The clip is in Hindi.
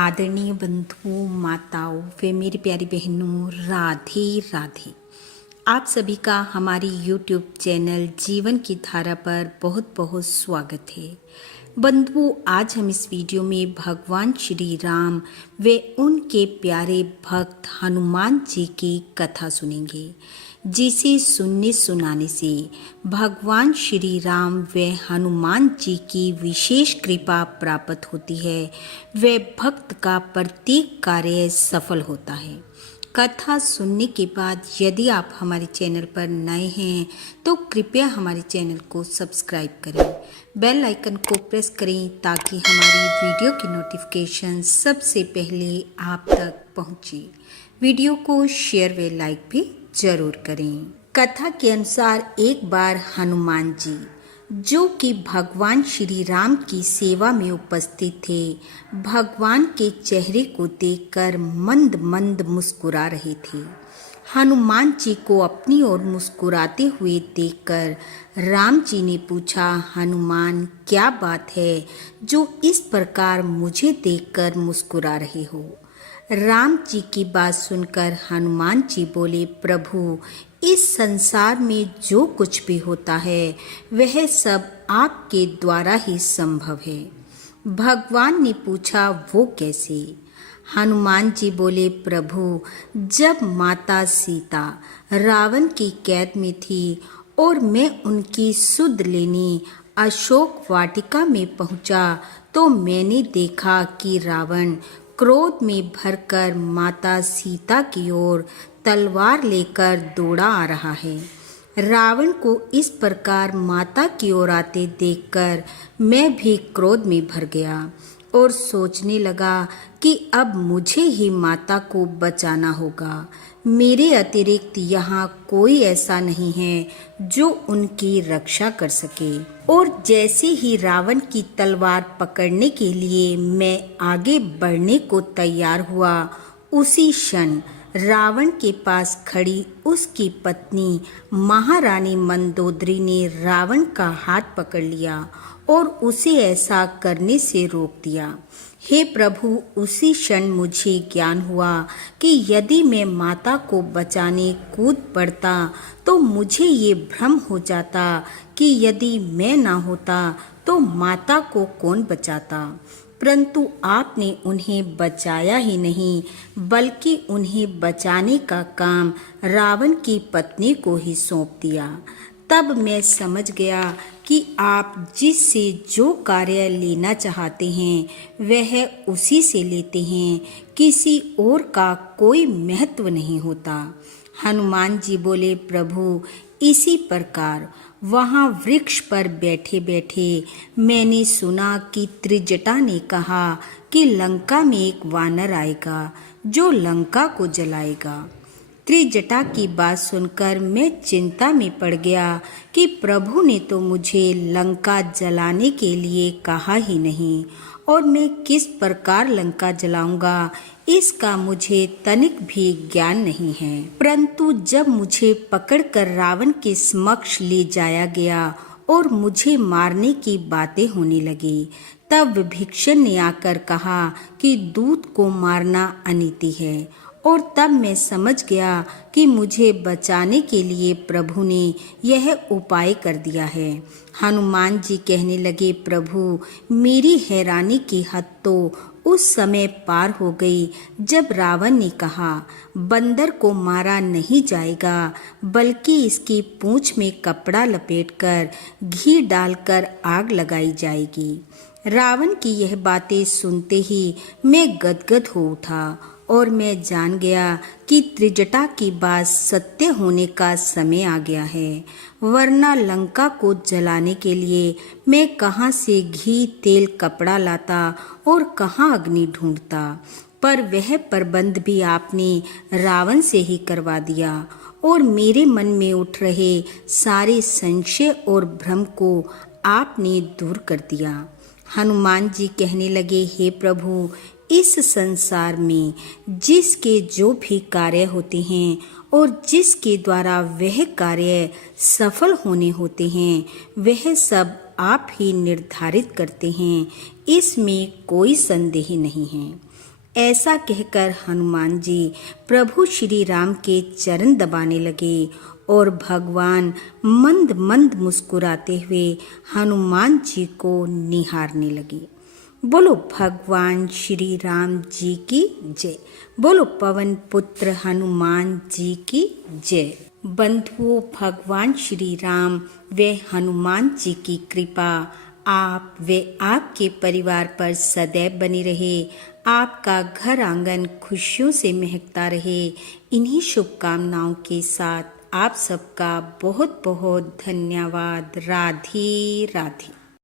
आदरणीय बंधुओं, माताओं व मेरी प्यारी बहनों, राधे राधे। आप सभी का हमारी YouTube चैनल जीवन की धारा पर बहुत बहुत स्वागत है। बंधुओं, आज हम इस वीडियो में भगवान श्री राम व उनके प्यारे भक्त हनुमान जी की कथा सुनेंगे, जिसे सुनने सुनाने से भगवान श्री राम व हनुमान जी की विशेष कृपा प्राप्त होती है व भक्त का प्रत्येक कार्य सफल होता है। कथा सुनने के बाद यदि आप हमारे चैनल पर नए हैं तो कृपया हमारे चैनल को सब्सक्राइब करें, बेल आइकन को प्रेस करें ताकि हमारी वीडियो की नोटिफिकेशन सबसे पहले आप तक पहुंचे। वीडियो को शेयर व लाइक भी जरूर करें। कथा के अनुसार एक बार हनुमान जी, जो कि भगवान श्री राम की सेवा में उपस्थित थे, भगवान के चेहरे को देखकर मंद मंद मुस्कुरा रहे थे। हनुमान जी को अपनी ओर मुस्कुराते हुए देखकर राम जी ने पूछा, हनुमान, क्या बात है जो इस प्रकार मुझे देखकर मुस्कुरा रहे हो? राम जी की बात सुनकर हनुमान जी बोले, प्रभु, इस संसार में जो कुछ भी होता है वह सब आपके द्वारा ही संभव है। भगवान ने पूछा, वो कैसे? हनुमान जी बोले, प्रभु, जब माता सीता रावण की कैद में थी और मैं उनकी सुध लेने अशोक वाटिका में पहुंचा तो मैंने देखा कि रावण क्रोध में भरकर माता सीता की ओर तलवार लेकर दौड़ा आ रहा है। रावण को इस प्रकार माता की ओर आते देखकर मैं भी क्रोध में भर गया और सोचने लगा कि अब मुझे ही माता को बचाना होगा। मेरे अतिरिक्त यहाँ कोई ऐसा नहीं है जो उनकी रक्षा कर सके। और जैसे ही रावण की तलवार पकड़ने के लिए मैं आगे बढ़ने को तैयार हुआ, उसी क्षण रावण के पास खड़ी उसकी पत्नी महारानी मंदोदरी ने रावण का हाथ पकड़ लिया और उसे ऐसा करने से रोक दिया। हे प्रभु, उसी क्षण मुझे ज्ञान हुआ कि यदि मैं माता को बचाने कूद पड़ता तो मुझे ये भ्रम हो जाता कि यदि मैं ना होता तो माता को कौन बचाता। परंतु आपने उन्हें बचाया ही नहीं, बल्कि उन्हें बचाने का काम रावण की पत्नी को ही सौंप दिया। तब मैं समझ गया कि आप जिससे जो कार्य लेना चाहते हैं वह उसी से लेते हैं, किसी और का कोई महत्व नहीं होता। हनुमान जी बोले, प्रभु, इसी प्रकार वहाँ वृक्ष पर बैठे बैठे मैंने सुना कि त्रिजटा ने कहा कि लंका में एक वानर आएगा जो लंका को जलाएगा। त्रिजटा की बात सुनकर मैं चिंता में पड़ गया कि प्रभु ने तो मुझे लंका जलाने के लिए कहा ही नहीं, और मैं किस प्रकार लंका जलाऊंगा इसका मुझे तनिक भी ज्ञान नहीं है। परंतु जब मुझे पकड़कर रावण के समक्ष ले जाया गया और मुझे मारने की बातें होने लगी, तब विभीषण ने आकर कहा कि दूत को मारना अनीति है, और तब मैं समझ गया कि मुझे बचाने के लिए प्रभु ने यह उपाय कर दिया है। हनुमान जी कहने लगे, प्रभु, मेरी हैरानी की हद तो उस समय पार हो गई जब रावण ने कहा, बंदर को मारा नहीं जाएगा, बल्कि इसकी पूंछ में कपड़ा लपेटकर घी डालकर आग लगाई जाएगी। रावण की यह बातें सुनते ही मैं गदगद हो उठा और मैं जान गया कि त्रिजटा की बात सत्य होने का समय आ गया है, वरना लंका को जलाने के लिए मैं कहाँ से घी, तेल, कपड़ा लाता और कहाँ अग्नि ढूंढता। पर वह प्रबंध भी आपने रावण से ही करवा दिया और मेरे मन में उठ रहे सारे संशय और भ्रम को आपने दूर कर दिया। हनुमान जी कहने लगे, हे प्रभु, इस संसार में जिसके जो भी कार्य होते हैं और जिसके द्वारा वह कार्य सफल होने होते हैं, वह सब आप ही निर्धारित करते हैं, इसमें कोई संदेह नहीं है। ऐसा कहकर हनुमान जी प्रभु श्री राम के चरण दबाने लगे और भगवान मंद मंद मुस्कुराते हुए हनुमान जी को निहारने लगे। बोलो भगवान श्री राम जी की जय। बोलो पवन पुत्र हनुमान जी की जय। बंधुओं, भगवान श्री राम व हनुमान जी की कृपा आप व आपके परिवार पर सदैव बनी रहे। आपका घर आंगन खुशियों से महकता रहे। इन्हीं शुभकामनाओं के साथ आप सबका बहुत बहुत धन्यवाद। राधे राधे।